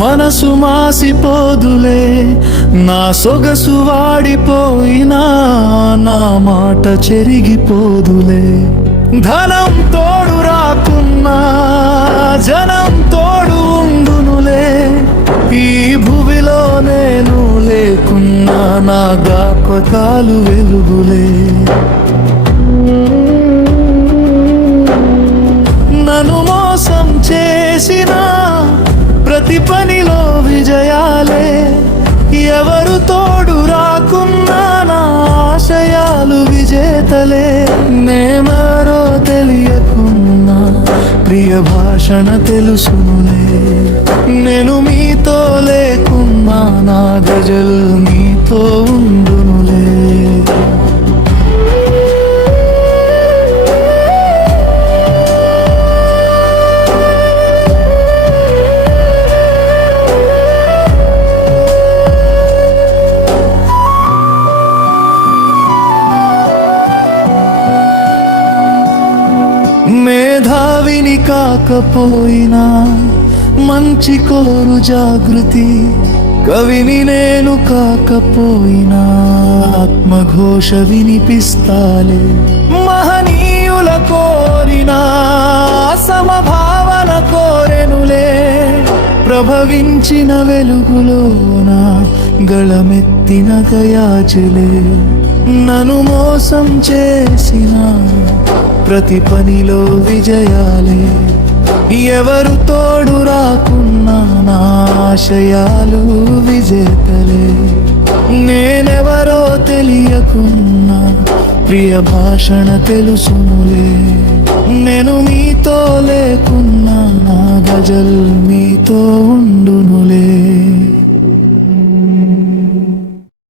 మనసు మాసిపోదులే, నా సొగసు వాడిపోయినా నా మాట చెరిగిపోదులే. ధనం తోడు రాకున్నా జనం తోడు ఉండునులే, ఈ భువిలో నేను లేకున్నా నా జ్ఞాపకాలు వెలుగులే. నన్ను మోసం చేసిన ప్రతి పనిలో విజయాలే, ఎవరు తోడు రాకున్నా నా ఆశయాలు విజేతలే. నేమరో తెలియకున్నా ప్రియ భాషణ తెలుసునులే, నేను మీతో లేకున్నా నా గజల్ మీతో ఉండునులే. మేధావిని కాకపోయినా మంచి కోరు జాగృతి, కవిని నేను కాకపోయినా ఆత్మఘోష వినిపిస్తాలే. మహనీయుల కోరిన సమభావన కోరెనులే, ప్రభవించిన వెలుగులోన గళమెత్తిన గయాచలే. నన్ను మోసం చేసిన ప్రతి పనిలో విజయాలే, ఎవరు తోడు రాకున్నా నా ఆశయాలు విజేతలే. నేనెవరో తెలియకున్నా ప్రియ భాషణ తెలుసునులే, నేను మీతో లేకున్నా నా గజల్ మీతో ఉండునులే.